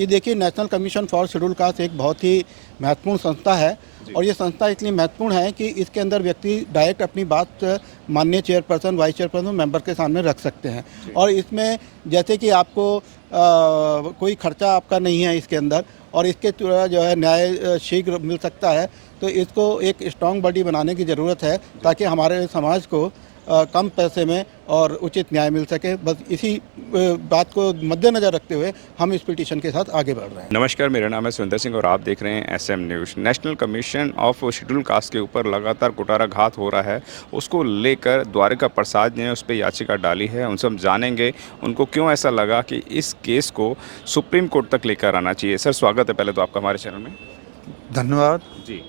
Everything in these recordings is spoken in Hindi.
कि देखिए national commission for schedule caste एक बहुत ही महत्वपूर्ण संस्था है और ये संस्था इसलिए महत्वपूर्ण है कि इसके अंदर व्यक्ति डायरेक्ट अपनी बात माननीय चेयरपर्सन, वाइस चेयरपर्सन, मेंबर के सामने रख सकते हैं। और इसमें जैसे कि आपको कोई खर्चा आपका नहीं है इसके अंदर और इसके जो है न्याय शीघ्र मिल सकता है, तो इसको एक स्ट्रॉन्ग बॉडी बनाने की ज़रूरत है ताकि हमारे समाज को कम पैसे में और उचित न्याय मिल सके। बस इसी बात को मद्देनज़र रखते हुए हम इस पिटीशन के साथ आगे बढ़ रहे हैं। नमस्कार, मेरा नाम है सुंदर सिंह और आप देख रहे हैं SM news. National commission of schedule caste के ऊपर लगातार कुटाराघात हो रहा है, उसको लेकर द्वारिका प्रसाद ने उस पर याचिका डाली है। उनसे हम जानेंगे उनको क्यों ऐसा लगा कि इस केस को सुप्रीम कोर्ट तक लेकर आना चाहिए। सर, स्वागत है पहले तो आपका हमारे चैनल में। धन्यवाद जी।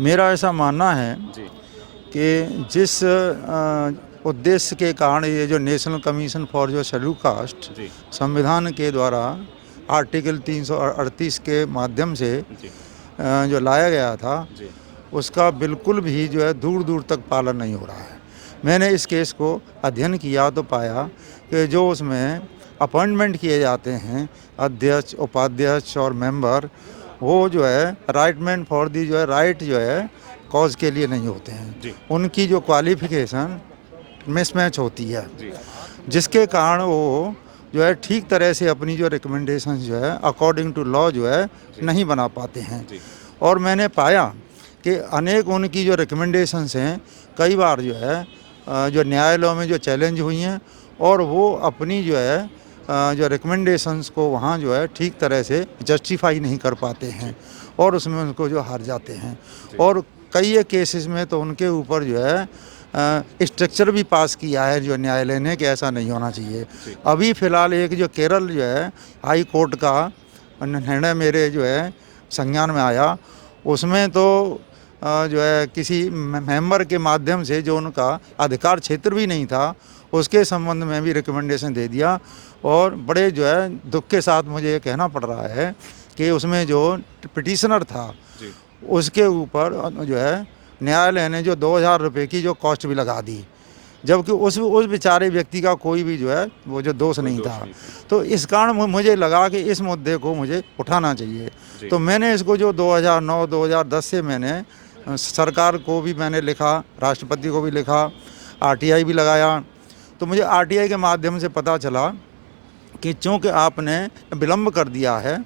मेरा ऐसा मानना है जी। कि जिस उद्देश्य के कारण ये जो नेशनल कमीशन फॉर जो शेड्यूल कास्ट जी। संविधान के द्वारा आर्टिकल 338 के माध्यम से जी। जो लाया गया था जी। उसका बिल्कुल भी जो है दूर दूर तक पालन नहीं हो रहा है। मैंने इस केस को अध्ययन किया तो पाया कि जो उसमें अपॉइंटमेंट किए जाते हैं अध्यक्ष, उपाध्यक्ष और मेंबर, वो जो है राइटमेंट फॉर दी जो है राइट जो है कॉज के लिए नहीं होते हैं। उनकी जो क्वालिफिकेशन मिसमैच होती है, जिसके कारण वो जो है ठीक तरह से अपनी जो रिकमेंडेशन जो है अकॉर्डिंग टू लॉ जो है नहीं बना पाते हैं। और मैंने पाया कि अनेक उनकी जो रिकमेंडेशंस हैं कई बार जो है जो न्यायालयों में जो चैलेंज हुई हैं और वो अपनी जो है जो रिकमेंडेशंस को वहाँ जो है ठीक तरह से जस्टिफाई नहीं कर पाते हैं और उसमें उनको जो हार जाते हैं। और कई केसेस में तो उनके ऊपर जो है स्ट्रक्चर भी पास किया है जो न्यायालय ने कि ऐसा नहीं होना चाहिए। अभी फ़िलहाल एक जो केरल जो है हाई कोर्ट का निर्णय मेरे जो है संज्ञान में आया, उसमें तो जो है किसी मेंबर के माध्यम से जो उनका अधिकार क्षेत्र भी नहीं था उसके संबंध में भी रिकमेंडेशन दे दिया। और बड़े जो है दुख के साथ मुझे ये कहना पड़ रहा है कि उसमें जो पिटिशनर था उसके ऊपर जो है न्यायालय ने जो 2000 रुपये की जो कॉस्ट भी लगा दी, जबकि उस बेचारे व्यक्ति का कोई भी जो है वो जो दोष नहीं था। तो इस कारण मुझे लगा कि इस मुद्दे को मुझे उठाना चाहिए। तो मैंने इसको जो 2009-2010 से मैंने सरकार को भी मैंने लिखा, राष्ट्रपति को भी लिखा, आरटीआई भी लगाया। तो मुझे आरटीआई के माध्यम से पता चला कि चूँकि आपने विलम्ब कर दिया है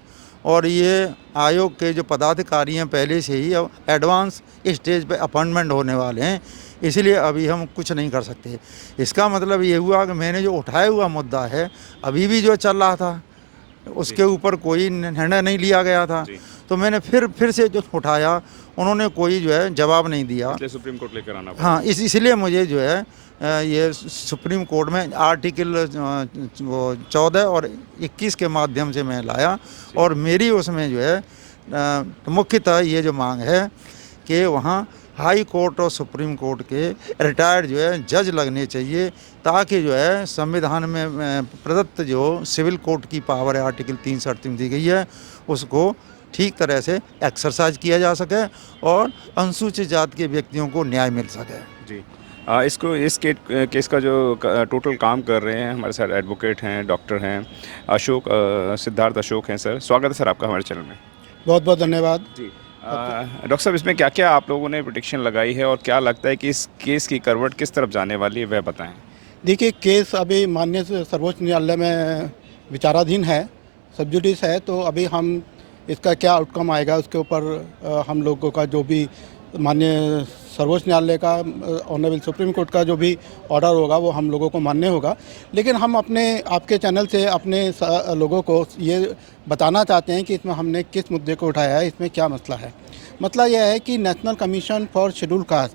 और ये आयोग के जो पदाधिकारी हैं पहले से ही एडवांस स्टेज पे अपॉइंटमेंट होने वाले हैं, इसलिए अभी हम कुछ नहीं कर सकते। इसका मतलब ये हुआ कि मैंने जो उठाया हुआ मुद्दा है अभी भी जो चल रहा था उसके ऊपर कोई निर्णय नहीं लिया गया था। तो मैंने फिर से जो उठाया, उन्होंने कोई जो है जवाब नहीं दिया, सुप्रीम कोर्ट लेकर आना। हाँ, इसलिए मुझे जो है ये सुप्रीम कोर्ट में आर्टिकल 14 और 21 के माध्यम से मैं लाया। और मेरी उसमें जो है मुख्यतः ये जो मांग है कि वहाँ हाई कोर्ट और सुप्रीम कोर्ट के रिटायर्ड जो है जज लगने चाहिए, ताकि जो है संविधान में प्रदत्त जो सिविल कोर्ट की पावर है आर्टिकल 338 दी गई है उसको ठीक तरह से एक्सरसाइज किया जा सके और अनुसूचित जाति के व्यक्तियों को न्याय मिल सके। जी। इस केस का जो टोटल काम कर रहे हैं हमारे साथ एडवोकेट हैं, डॉक्टर हैं, सिद्धार्थ अशोक हैं। सर, स्वागत है सर आपका हमारे चैनल में। बहुत बहुत धन्यवाद। जी। डॉक्टर साहब, इसमें क्या क्या आप लोगों ने पिटीशन लगाई है और क्या लगता है कि इस केस की करवट किस तरफ जाने वाली है, वह बताएं। देखिए, केस अभी माननीय सर्वोच्च न्यायालय में विचाराधीन है, सब जुडिस है। तो अभी हम इसका क्या आउटकम आएगा उसके ऊपर हम लोगों का जो भी माननीय सर्वोच्च न्यायालय का ऑनरेबल सुप्रीम कोर्ट का जो भी ऑर्डर होगा वो हम लोगों को मान्य होगा। लेकिन हम अपने आपके चैनल से अपने लोगों को ये बताना चाहते हैं कि इसमें हमने किस मुद्दे को उठाया है, इसमें क्या मसला है। मसला यह है कि national commission for schedule caste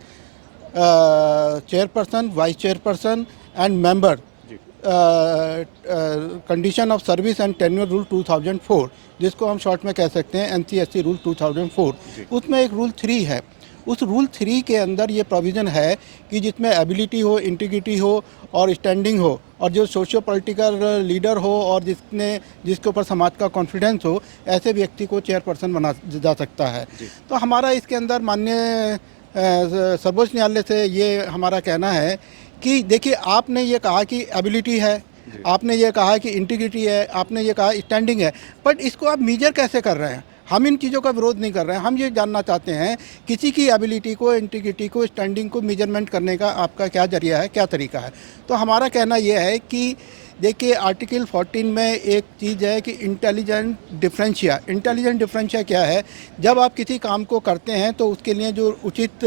chairperson, vice chairperson and member condition of service and tenure rule 2004, जिसको हम शॉर्ट में कह सकते हैं NCSC रूल 2004, उसमें एक रूल 3 है। उस रूल 3 के अंदर ये प्रोविज़न है कि जिसमें एबिलिटी हो, इंटीग्रिटी हो और स्टैंडिंग हो और जो सोशियो पॉलिटिकल लीडर हो और जिसके ऊपर समाज का कॉन्फिडेंस हो, ऐसे व्यक्ति को चेयरपर्सन बना जा सकता है। तो हमारा इसके अंदर माननीय सर्वोच्च न्यायालय से ये हमारा कहना है कि देखिए, आपने ये कहा कि एबिलिटी है, आपने ये कहा कि इंटीग्रिटी है, आपने ये कहा स्टैंडिंग है, बट इसको आप मेजर कैसे कर रहे हैं? हम इन चीज़ों का विरोध नहीं कर रहे हैं, हम ये जानना चाहते हैं किसी की एबिलिटी को, इंटीग्रिटी को, स्टैंडिंग को मेजरमेंट करने का आपका क्या जरिया है, क्या तरीका है। तो हमारा कहना यह है कि देखिए आर्टिकल 14 में एक चीज़ है कि इंटेलिजेंट डिफरेंशिया क्या है? जब आप किसी काम को करते हैं तो उसके लिए जो उचित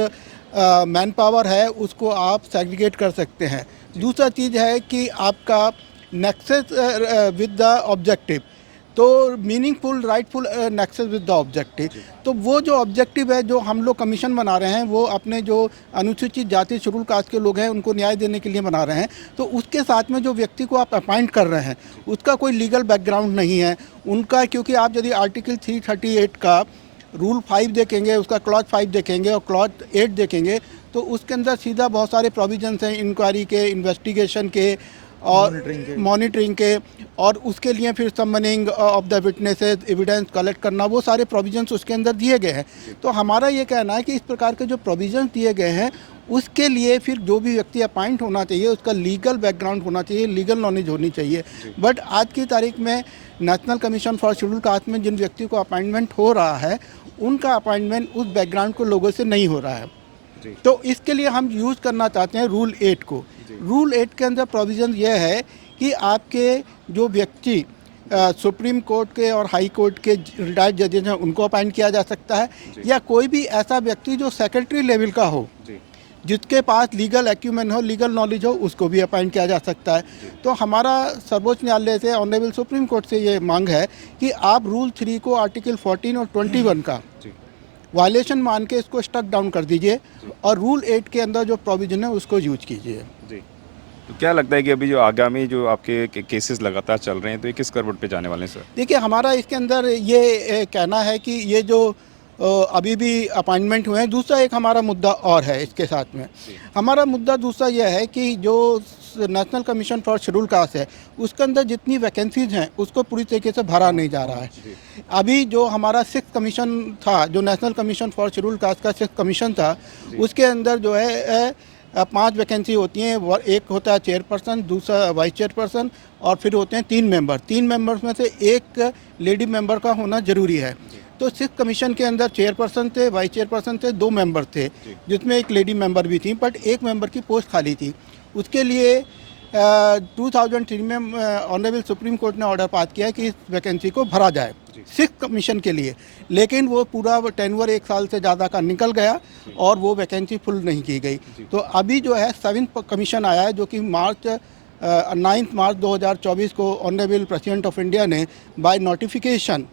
मैन पावर है उसको आप सेग्रीगेट कर सकते हैं। दूसरा चीज़ है कि आपका नेक्सस विद द ऑब्जेक्टिव, तो meaningful rightful nexus with the objective. तो वो जो ऑब्जेक्टिव है, जो हम लोग कमीशन बना रहे हैं, वो अपने जो अनुसूचित जाति शेड्यूल कास्ट के लोग हैं उनको न्याय देने के लिए बना रहे हैं। तो उसके साथ में जो व्यक्ति को आप अपॉइंट कर रहे हैं उसका कोई लीगल बैकग्राउंड नहीं है उनका, क्योंकि आप यदि आर्टिकल 338 का रूल 5 देखेंगे, उसका क्लॉज 5 देखेंगे और क्लॉज 8 देखेंगे, तो उसके अंदर सीधा बहुत सारे प्रोविजंस हैं इंक्वायरी के, इन्वेस्टिगेशन के और मॉनिटरिंग के, और उसके लिए फिर summoning of the witnesses, evidence collect करना, वो सारे प्रोविजंस उसके अंदर दिए गए हैं। तो हमारा ये कहना है कि इस प्रकार के जो प्रोविजंस दिए गए हैं उसके लिए फिर जो भी व्यक्ति अपॉइंट होना चाहिए उसका लीगल बैकग्राउंड होना चाहिए, लीगल नॉलेज होनी चाहिए। बट आज की तारीख में national commission for schedule caste में जिन व्यक्ति को अपॉइंटमेंट हो रहा है उनका अपॉइंटमेंट उस बैकग्राउंड को लोगों से नहीं हो रहा है। तो इसके लिए हम यूज़ करना चाहते हैं रूल 8 को। रूल 8 के अंदर प्रोविज़न यह है कि आपके जो व्यक्ति सुप्रीम कोर्ट के और हाई कोर्ट के रिटायर्ड जजेज हैं उनको अपॉइंट किया जा सकता है, या कोई भी ऐसा व्यक्ति जो सेक्रेटरी लेवल का हो, जिसके पास लीगल एक्यूमेन हो, लीगल नॉलेज हो, उसको भी अपॉइंट किया जा सकता है। तो हमारा सर्वोच्च न्यायालय से, ऑनरेबल सुप्रीम कोर्ट से ये मांग है कि आप रूल 3 को आर्टिकल 14 और 21 का वायलेशन मान के इसको स्टक डाउन कर दीजिए और रूल 8 के अंदर जो प्रोविजन है उसको यूज कीजिए। तो क्या लगता है कि अभी जो आगामी जो आपके केसेस लगातार चल रहे हैं तो ये किस करवट पे जाने वाले हैं सर? देखिए हमारा इसके अंदर ये कहना है कि ये जो अभी भी अपॉइंटमेंट हुए हैं, दूसरा एक हमारा मुद्दा और है इसके साथ में। हमारा मुद्दा दूसरा यह है कि जो national commission for schedule caste है उसके अंदर जितनी वैकेंसीज हैं उसको पूरी तरीके से भरा नहीं जा रहा है। अभी जो हमारा 6th कमीशन था, जो national commission for schedule caste का 6th कमीशन था, उसके अंदर जो है 5 वैकेंसी होती हैं। एक होता है चेयरपर्सन, दूसरा वाइस चेयरपर्सन, और फिर होते हैं 3 मेंबर। 3 मेंबर्स में से एक लेडी मेंबर का होना ज़रूरी है। तो 6th कमीशन के अंदर चेयरपर्सन थे, वाइस चेयरपर्सन थे, 2 मेंबर थे, जिसमें एक लेडी मेंबर भी थी, बट एक मेंबर की पोस्ट खाली थी। उसके लिए 2003 में ऑनरेबल सुप्रीम कोर्ट ने ऑर्डर पास किया कि इस वैकेंसी को भरा जाए 6th कमीशन के लिए, लेकिन वो पूरा टेन्योर 1 साल से ज़्यादा का निकल गया और वो वैकेंसी फुल नहीं की गई। तो अभी जो है 7th कमीशन आया है, जो कि 9 मार्च 2024 को ऑनरेबल प्रेसिडेंट ऑफ इंडिया ने बाय नोटिफिकेशन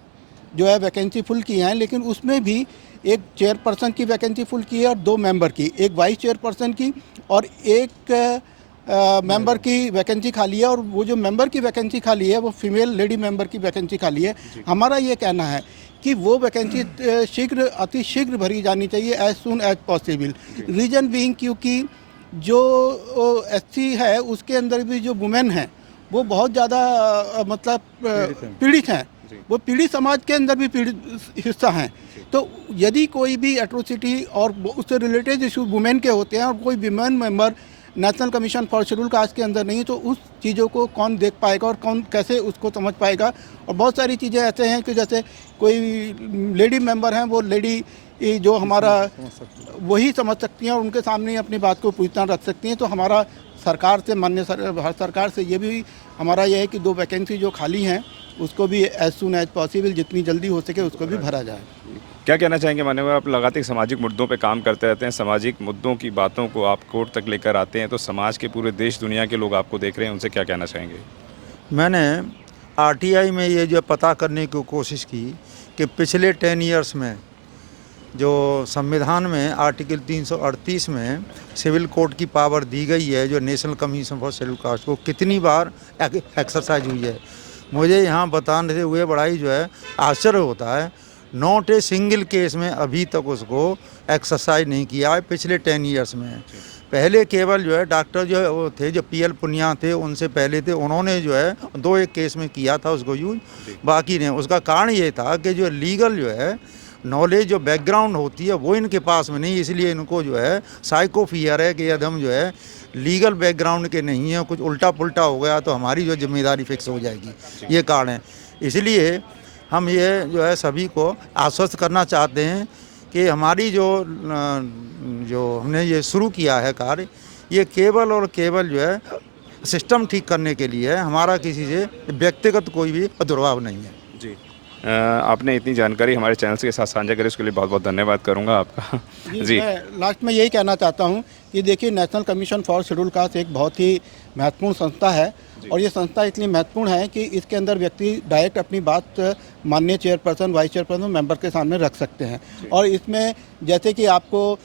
जो है वैकेंसी फुल की हैं, लेकिन उसमें भी एक चेयरपर्सन की वैकेंसी फुल की है और 2 मेंबर की, एक वाइस चेयरपर्सन की और एक मेंबर की वैकेंसी खाली है, और वो जो मेंबर की वैकेंसी खाली है वो फीमेल लेडी मेंबर की वैकेंसी खाली है। हमारा ये कहना है कि वो वैकेंसी अति शीघ्र भरी जानी चाहिए, as soon as possible. Reason being क्योंकि जो SC है उसके अंदर भी जो वुमेन हैं वो बहुत ज़्यादा मतलब पीड़ित हैं, वो पीड़ित समाज के अंदर भी पीड़ित हिस्सा हैं। तो यदि कोई भी एट्रोसिटी और उससे रिलेटेड इशू वुमेन के होते हैं और कोई women member national commission for schedule caste के अंदर नहीं, तो उस चीज़ों को कौन देख पाएगा और कौन कैसे उसको समझ पाएगा। और बहुत सारी चीज़ें ऐसे हैं कि जैसे कोई लेडी मेंबर हैं, वो लेडी जो हमारा वही समझ सकती हैं और उनके सामने ही अपनी बात को पूछना रख सकती हैं। तो हमारा सरकार से, माननीय भारत सरकार से ये भी हमारा यह है कि 2 वैकेंसी जो खाली हैं उसको भी एज सून एज पॉसिबल, जितनी जल्दी हो सके उसको भी भरा जाए। क्या कहना चाहेंगे माननीय, आप लगातार सामाजिक मुद्दों पे काम करते रहते हैं, सामाजिक मुद्दों की बातों को आप कोर्ट तक लेकर आते हैं, तो समाज के पूरे देश दुनिया के लोग आपको देख रहे हैं, उनसे क्या कहना चाहेंगे? मैंने RTI में ये जो पता करने की कोशिश की कि पिछले 10 ईयर्स में जो संविधान में आर्टिकल 338 में सिविल कोर्ट की पावर दी गई है, जो national commission for schedule caste को कितनी बार एक्सरसाइज हुई है। मुझे यहाँ बताने हुए बड़ा ही जो है आश्चर्य होता है, नॉट ए सिंगल केस में अभी तक उसको एक्सरसाइज नहीं किया है पिछले 10 ईयर्स में। पहले केवल जो है डॉक्टर जो है वो थे, जो PL पुनिया थे, उनसे पहले थे, उन्होंने जो है 2-1 केस में किया था उसको यूज, बाकी नहीं। उसका कारण ये था कि जो लीगल जो है नॉलेज, जो बैकग्राउंड होती है वो इनके पास में नहीं, इसलिए इनको जो है साइको फियर है कि यदि हम जो है लीगल बैकग्राउंड के नहीं हैं, कुछ उल्टा पुल्टा हो गया तो हमारी जो जिम्मेदारी फिक्स हो जाएगी, ये कारण है। इसलिए हम ये जो है सभी को आश्वस्त करना चाहते हैं कि हमारी जो हमने ये शुरू किया है कार्य, ये केवल और केवल जो है सिस्टम ठीक करने के लिए है, हमारा किसी से व्यक्तिगत कोई भी दुर्भाव नहीं है। जी, आपने इतनी जानकारी हमारे चैनल के साथ साझा करी, उसके लिए बहुत बहुत धन्यवाद करूंगा आपका। जी, मैं लास्ट में यही कहना चाहता हूं कि देखिए, national commission for schedule caste एक बहुत ही महत्वपूर्ण संस्था है और ये संस्था इतनी महत्वपूर्ण है कि इसके अंदर व्यक्ति डायरेक्ट अपनी बात माननीय चेयरपर्सन, वाइस चेयरपर्सन, मेंबर के सामने रख सकते हैं। और इसमें जैसे कि आपको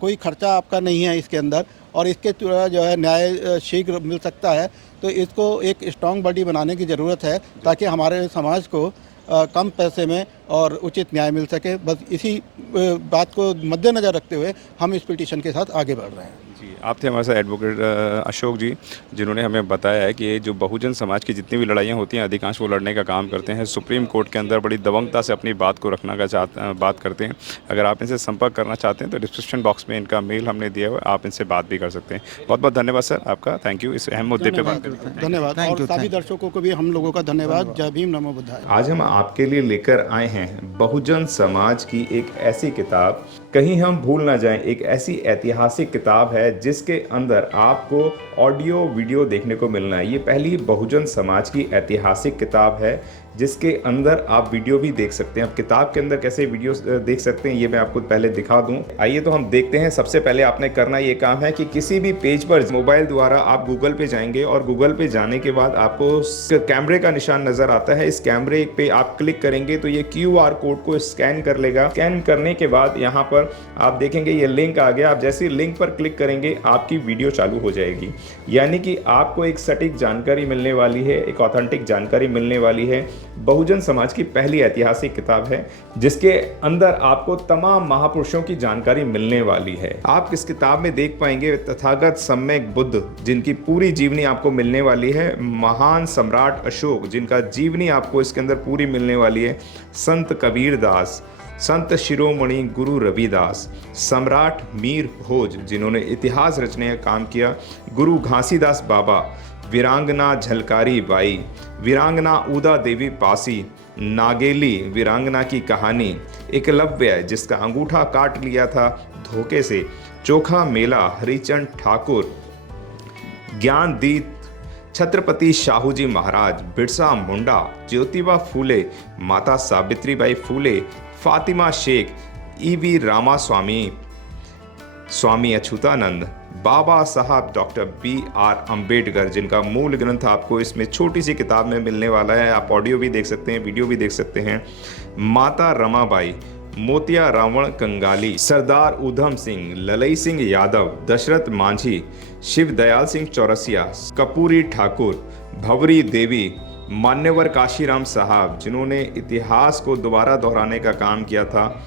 कोई खर्चा आपका नहीं है इसके अंदर, और इसके जो है न्याय शीघ्र मिल सकता है, तो इसको एक स्ट्रॉन्ग बॉडी बनाने की ज़रूरत है ताकि हमारे समाज को कम पैसे में और उचित न्याय मिल सके। बस इसी बात को मद्देनज़र रखते हुए हम इस पिटीशन के साथ आगे बढ़ रहे हैं। जी, आप थे हमारे साथ एडवोकेट अशोक जी, जिन्होंने हमें बताया है कि ये जो बहुजन समाज की जितनी भी लड़ाइयाँ होती हैं, अधिकांश वो लड़ने का काम करते हैं। सुप्रीम कोर्ट के अंदर बड़ी दबंगता से अपनी बात को रखना का बात करते हैं। अगर आप इनसे संपर्क करना चाहते हैं तो डिस्क्रिप्शन बॉक्स में इनका मेल हमने दिया हुआ है, आप इनसे बात भी कर सकते हैं। बहुत बहुत धन्यवाद सर आपका, थैंक यू इस अहम मुद्दे पर बात करने के लिए। धन्यवाद, और सभी दर्शकों को भी हम लोगों का धन्यवाद। जय भीम, नमो बुद्धाय। आज हम आपके लिए लेकर आए हैं बहुजन समाज की एक ऐसी किताब, कहीं हम भूल ना जाएं, एक ऐसी ऐतिहासिक किताब है जिसके अंदर आपको ऑडियो वीडियो देखने को मिलना है। ये पहली बहुजन समाज की ऐतिहासिक किताब है जिसके अंदर आप वीडियो भी देख सकते हैं। अब किताब के अंदर कैसे वीडियो देख सकते हैं ये मैं आपको पहले दिखा दूं। आइए तो हम देखते हैं। सबसे पहले आपने करना ये काम है कि किसी भी पेज पर मोबाइल द्वारा आप गूगल पे जाएंगे और गूगल पे जाने के बाद आपको कैमरे का निशान नजर आता है। इस कैमरे पे आप क्लिक करेंगे तो ये QR कोड को स्कैन कर लेगा। स्कैन करने के बाद यहाँ पर आप देखेंगे ये लिंक आ गया। आप जैसे लिंक पर क्लिक करेंगे आपकी वीडियो चालू हो जाएगी, यानी कि आपको एक सटीक जानकारी मिलने वाली है, एक ऑथेंटिक जानकारी मिलने वाली है। बहुजन समाज की पहली ऐतिहासिक किताब है जिसके अंदर आपको तमाम महापुरुषों की जानकारी मिलने वाली है। आप इस किताब में देख पाएंगे तथागत सम्यक बुद्ध, जिनकी पूरी जीवनी आपको मिलने वाली है। महान सम्राट अशोक, जिनका जीवनी आपको इसके अंदर पूरी मिलने वाली है। संत कबीर दास, संत शिरोमणि गुरु रविदास, सम्राट मीर भोज, जिन्होंने इतिहास रचने का काम किया। गुरु घासीदास बाबा, वीरांगना झलकारी बाई, वीरांगना उदा देवी पासी, नागेली वीरांगना की कहानी, एकलव्य जिसका अंगूठा काट लिया था धोखे से, चोखा मेला हरिचंद ठाकुर, ज्ञानदीप छत्रपति शाहूजी महाराज, बिरसा मुंडा, ज्योतिबा फूले, माता सावित्रीबाई फूले, फातिमा शेख, EV रामास्वामी, स्वामी अच्युतानंद, बाबा साहब डॉक्टर BR अम्बेडकर, जिनका मूल ग्रंथ आपको इसमें छोटी सी किताब में मिलने वाला है। आप ऑडियो भी देख सकते हैं, वीडियो भी देख सकते हैं। माता रमाबाई, मोतिया रावण कंगाली, सरदार उधम सिंह, ललई सिंह यादव, दशरथ मांझी, शिव दयाल सिंह चौरसिया, कपूरी ठाकुर, भवरी देवी, मान्यवर काशीराम साहब, जिन्होंने इतिहास को दोबारा दोहराने का काम किया था,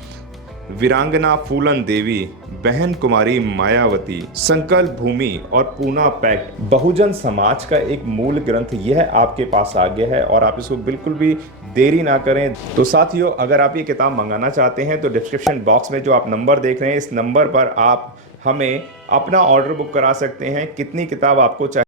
वीरांगना फूलन देवी, बहन कुमारी मायावती, संकल्प भूमि और पूना पैक्ट। बहुजन समाज का एक मूल ग्रंथ यह आपके पास आ गया है और आप इसको बिल्कुल भी देरी ना करें। तो साथियों, अगर आप ये किताब मंगाना चाहते हैं तो डिस्क्रिप्शन बॉक्स में जो आप नंबर देख रहे हैं, इस नंबर पर आप हमें अपना ऑर्डर बुक करा सकते हैं। कितनी किताब आपको चाहिए